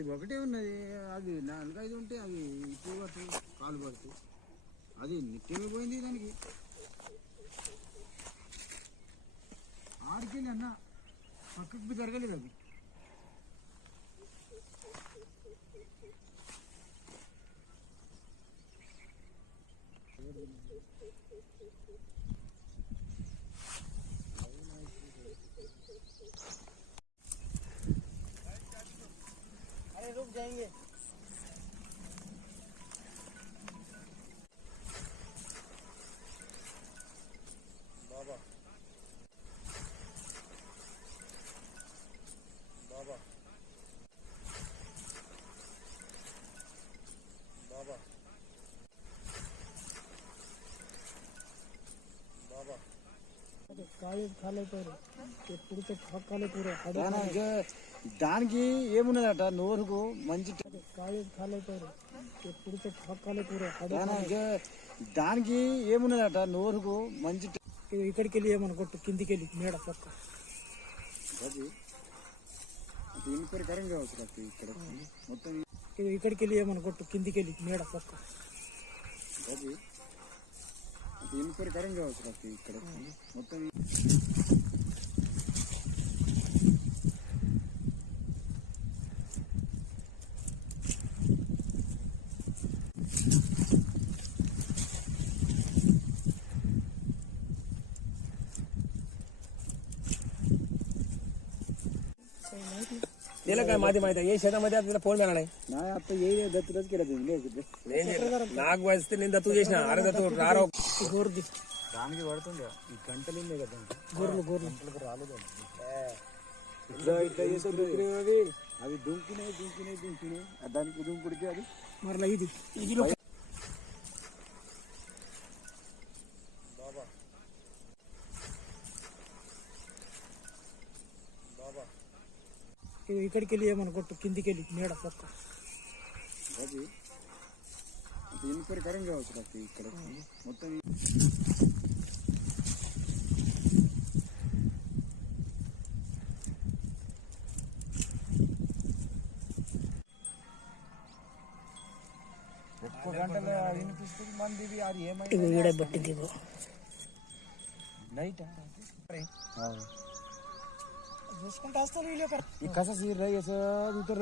అది ఒకటే ఉన్నది. అది 4-5 ఉంటే అవి ఇప్పుడు పడుతు కాలు పడుతు అది నిత్యమే పోయింది దానికి. ఆడికెళ్ళి అన్న పక్కకు జరగలేదు అది. अरे रुक जाएंगे। बाबा बाबा बाबा बाबा కాలు కాలేపోయారు ఎప్పుడు కాలేపోయారు. దానికి ఏమున్నదట నోరుకు మంచి కాలు కాలేపోయారు ఎప్పుడు కాలేపోయారు. దానికి ఏమున్నదట నోరుకు మంచి. ఇక్కడికి వెళ్ళి ఏమనుకోట్టు కిందికి వెళ్ళి మేడ పక్క అది ఇన్క్వైరీ కావచ్చు. ఇక్కడ మొత్తం ఇక్కడికి వెళ్ళి ఏమనుకోట్టు కిందికి వెళ్ళి మేడ పక్క అది ఇన్క్వైరీ కావచ్చు. ఇక్కడ మొత్తం त्याला काय माहिती हे शेतामध्ये आपल्याला फोन मिळणार नाही. आता येईल दत्तच केलं నాకు వస్తే నేను దత్తు చేసిన అరే దత్తు రారో గోరుది దానికి పడుతుండే ఈ గంటలు ఉన్నాయి కదా గొర్రెలు గంటలకు రాలేదు. ఇట్లా ఇట్లా చేస్తే దొరికినవి అవి దుంకినాయి దానికి దుంకుడికి అది మరలా ఇది బాబా బాబా ఇక్కడికి వెళ్ళి ఏమనుకోట్టు కిందికి వెళ్ళి మేడ పక్క అది ఇన్క్వైరీ కావచ్చు. ఇక్కడ మొత్తం ఎక్కువ గంటలు వినిపిస్తుంది మంది. అది ఏమైనా పట్టింది నైట్ చూసుకుంటే వస్తాను. ఈ కస సీర్ ఉత్తర